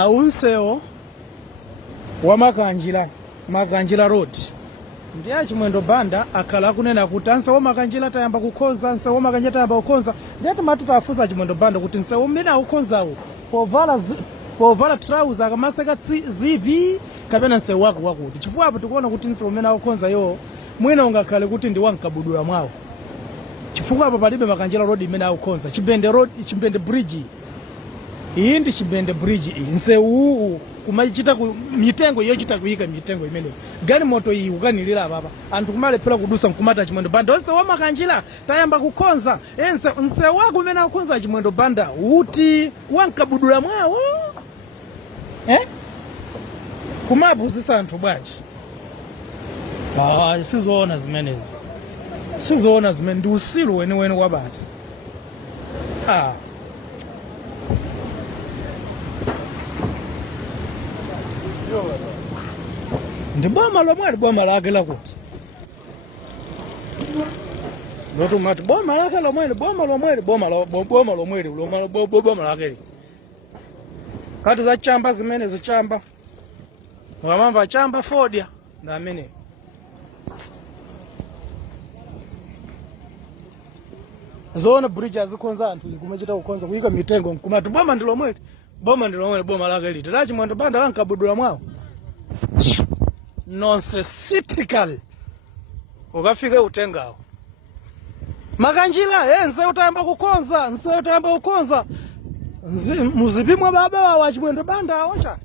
Unseo wa Makanjira road ndiye chimwendo banda akala kunena kuti ansewo Makanjira tayamba kukonza, ansewo Makanjira tayamba kukonza, ndiye timati tafuza chimwendo banda kuti nsewo mmene akukonzawo povala trouser akamaseka zipi kapena nsewo wako wakuti chifukwa apo tikuona kuti nsewo mmene akukonza yo mwina ungakhale kuti ndi wankabudula mwawo chifukwa apo palibe Makanjira road imene akukonza. Chimbende bridge iyi ndi Chimbende bridge iyi nsewu kumachita mitengo yochita kuyika mitengo imene gani moto iyi ukanilira baba anthu kumalephera kudusa nkumata chimwendo banda onse wa Makanjira tayamba kukonza nse wako umene akukonza chimwendo banda uti wankabudula mwawo kumabuzisa anthu bwanji. Sizoona zimenezo, sizoona zimene ndi usilu weniweni wa basi. Ndi boma lomwe boma lake lakuti lotu mati boma lake lomwe boma lake kati za chamba zimenezo chamba ngamamva chamba fodia na amene zona bridge azikonza anthu kumachita kukonza kuyika mitengo nkumati boma ndi lomwe boma lake liti la chimwendo banda lankabudula mwawo nonsensical ukafika utengawo Makanjira nse utayamba kukonza muzipimwa baba wa chimwendo banda awocha